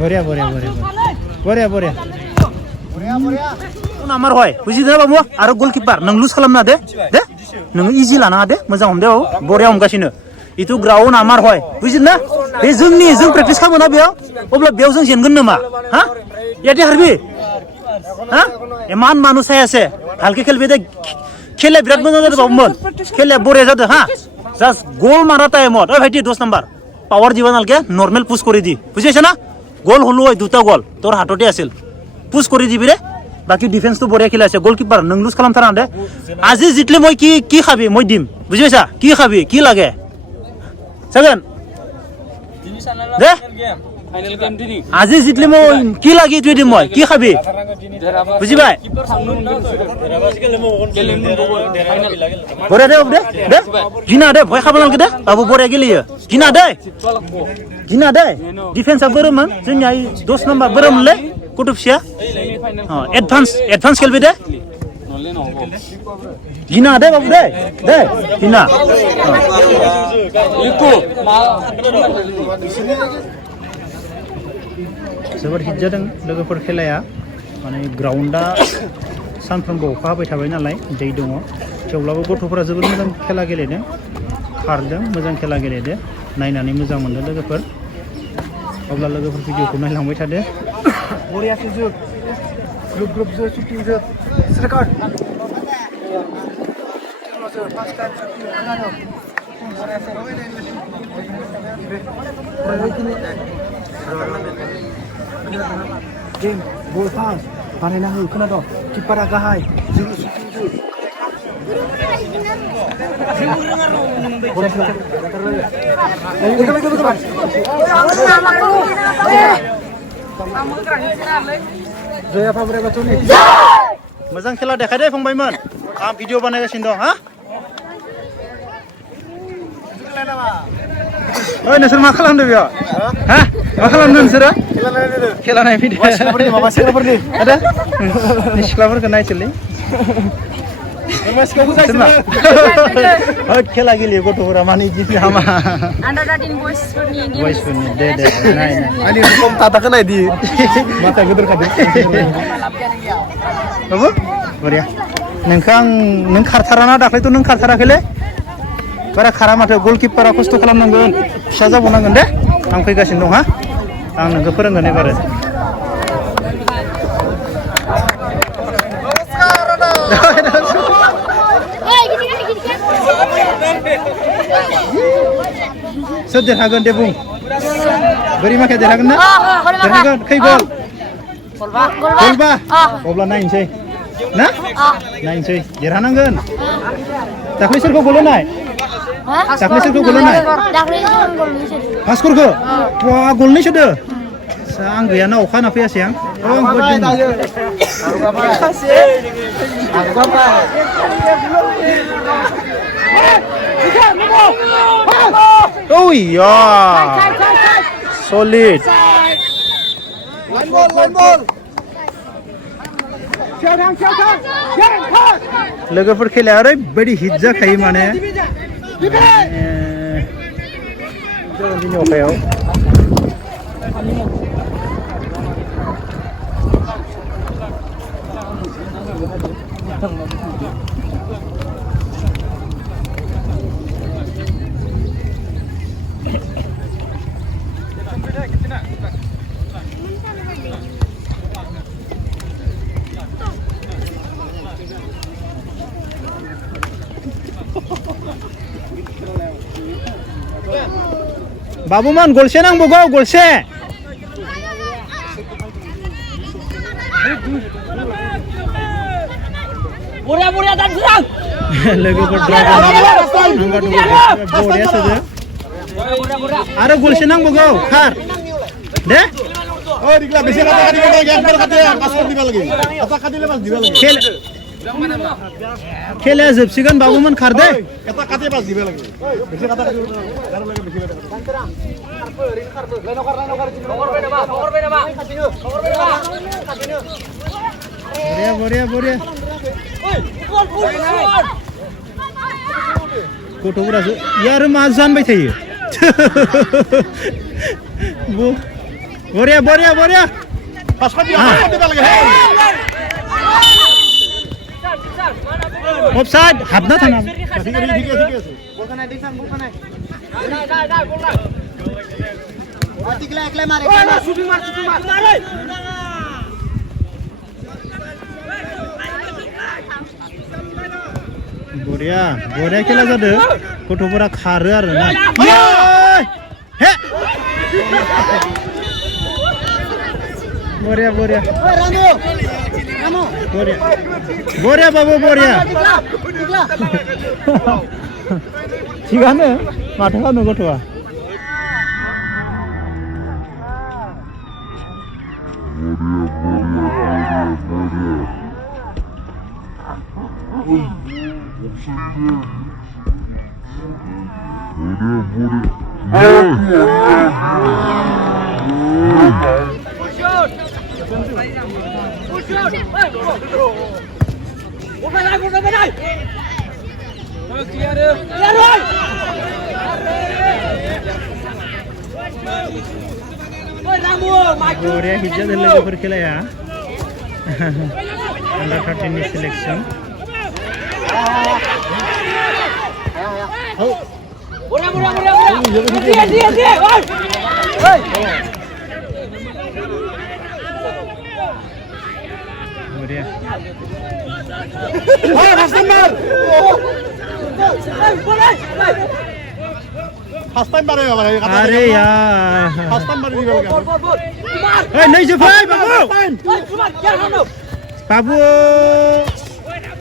बरिया बरिया बरिया बरिया बरिया नाम्बार हय बुजिदों बाबु आरो गलकिपार नों लुज खालामना दे नों इजि लाना दे मोजां हमदे बाबु बरिया हमगासिनो इथु ग्राउन्ड आमार हय बुजिदोंना बे जों प्रेक्टिस खालामोना बेयाव अब्ला बेयाव जों जेनगोन नामा हा यादे हारबि हा इमान मानुस आयासे हालके खेलबे दे खेला बिराद मोजां जादों बाबुमोन खेला बरिया जादों हा जास्ट गोल मारा टाइमत ओइ भाइटी 10 नाम्बार पावर दिबा नालके नर्मेल पुश কৰি দি বুঝিছ না গোল হলো ওই দুটা গোল তোর হাততে আছিল পুশ কৰি দিবি রে বাকি ডিফেন্স তো বড়িয়া খেলা আছে গোলকিপার নং লুজ খালাম তারা দে আজি জিতলে মই কি খাবি মই দিম বুঝিছা কি খাবি কি লাগে সেভেন দে ফাইনাল গেম দিনি আজি জিতলে মই কি লাগি তুই দিম মই কি খাবি বুঝিবাই বড়িয়া দে জিনা দে ভয় খাব নালকে দে বাবু বড়িয়া গেলিयो জিনা দে ডিফেন্সआ बोरोमोन जोंनिया 10 नाम्बार बोरोमोनलै कुटुबसिया एडभान्स खेलबे दे जिना दे बाबु दे जिना जोबोर हिट जादों लोगोफोर खेलाया माने ग्राउन्डआ सानफ्रोमबो अखा हाबाय थाबाय नालाय दै दङ थेवब्लाबो गथ'फोरा जोबोर मोजां खेला गेलेदों खारदों मोजां खेला गेलेदों नायनानै मोजां मोनदों लोगोफोर अब्ला लोगोफोर भिडिअखौ नायलांबाय थादो बरियासो जोब ग्रुप जो शुटिं जो सरकार गेम बल पास बानायना हो खोनादों किपारा गाहाय जो शुटिं जो मोजां खेला देखाय दे फंबायमोन आं भिडिअ बानायगासिनो दं हा ओइ नोंसोर मा खालामदों बेयाव हा मा खालामदों नोंसोरो खेला नाय भिडिअ सिख्लाफोरखौ नायसोलै खेला गेलेयो गथ'फोरा माने इदि हामा आन्डार 13 बयसफोरनि दे नाय आंनि खम थाथाखौ नायदि माथा गोदोर खादो बाबु बरिया नों खारथाराना दाख्लैथ' नों खारथाराखैलै बारा खारा माथो गलकिपारा खस्थ' खालामनांगोन फिसा जाबावनांगोन दे आं फैगासिनो दं हा आं नोंखौ फोरोंगोन एबारो सोर देरहागोन दे बुं बोरै माखाया देरहागोन ना देरहागोन खै गल गलबा अब्ला नायनोसै ना नायनोसै देरहानांगोन दाख्लै सोरखौ गल होनाय दाख्लै सोरखौ गल होनाय भास्करखौ बा गलनै सोदो आं गैयाना अखा हाना फैयासै आं Oh yeah, solid. Line ball. लोगोफोर खेलाया ओरैबायदि हिट जाखायो माने दिनै अखायाव बाबुमान गलसे नांबावगौ गलसे बरिया दानसोरां लोगोफोर बरिया सोदो आरो गलसे नांबावगौ खार दे ओ दिगला बेसे काटे एकबार काटे पास कर दिबा लागि आता काटिले पास दिबा लागि खेलाया जोबसिगोन बाबुमान खार दे eta काटे पास दिबा लागि बेसे काटा काटे दार लागि बेसे काटा ओरैनो खारबो लाइनाव खार हरबाय नामा खाथिनो बरिया ओइ बल गथ'फोरासो यार मा जानबाय थायो बरिया बरिया बरिया অফসাইড হাবনা থানা बरिया बरिया खेला जादों गथ'फोरा खारो आरो ना हे बरिया बरिया बरिया बरिया बाबु बरिया थिगानो माथो खालामनो गथ'आ Korea hijau dan lagi berkela ya. Under 13 ni selection. Korea. Hastan baru ya, Are ya. Hastan baru juga. Nih Jefai, babu. Babu.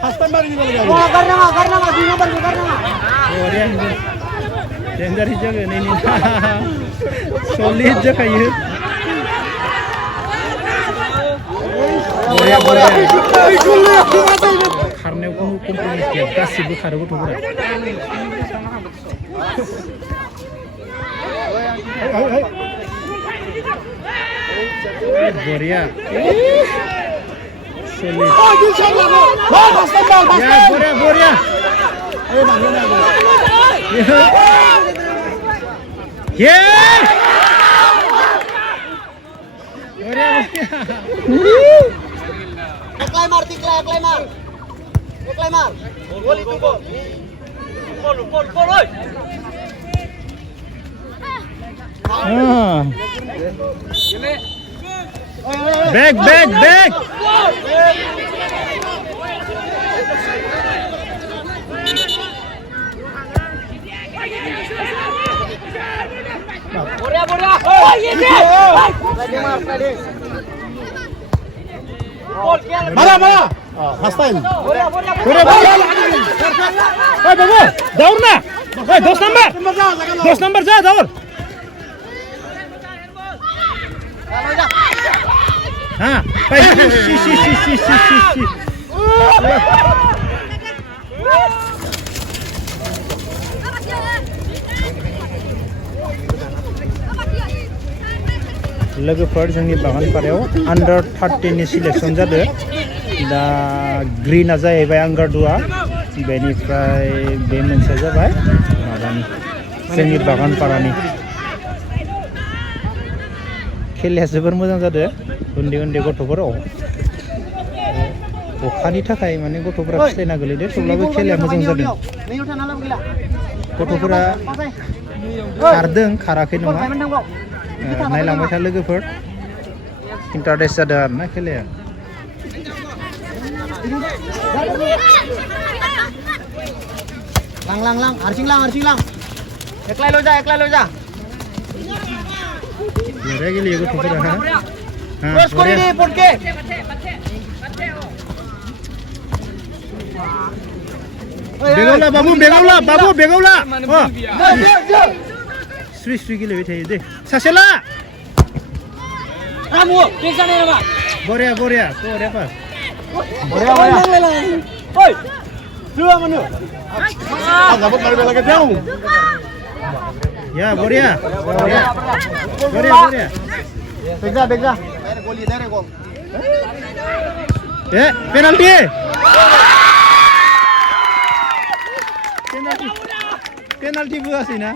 Hastan baru juga. Karena Korea. Gender hijau ini. Solid je kayu. Korea. Karena aku kompromi tiap kasih bukan aku tuh. Korea. Solid. Ya, Korea. Yeah. Korea. Eklemar. Gol itu gol. Gol. Back. Korea. Oh, ini. Mana? Hastan. Korea. Babu, daur na. 2 number जा daur. हाँ, C. लोगोफोर जोंनि बागानपारायाव under 13 नि selection जादों दा ग्रीना जाहैबाय आंगारदुआ बेनिफ्राय बे मोनसे जाबाय माबानि जोंनि बागानपारानि खेलाया जोबोर मोजां जादों उन्दै गथ'फोराव अखानि थाखाय माने गथ'फोरा फिस्लायना गोलैदों थेवब्लाबो खेलाया मोजां जादों गथ'फोरा खारदों खाराखै नङा नायलांबाय था लोगोफोर इन्टारेस्ट जादों आरोना खेलाया lang harsing eklai lo ja Korea gili gotofora ha terus kori di porke begaula oh Sri gili bethay de sasela kamu kesana nama Korea pas Korea oi dua menu dapat kali lagi jauh ya Korea bega gol idhar hai gol penalty penalty होआसै ना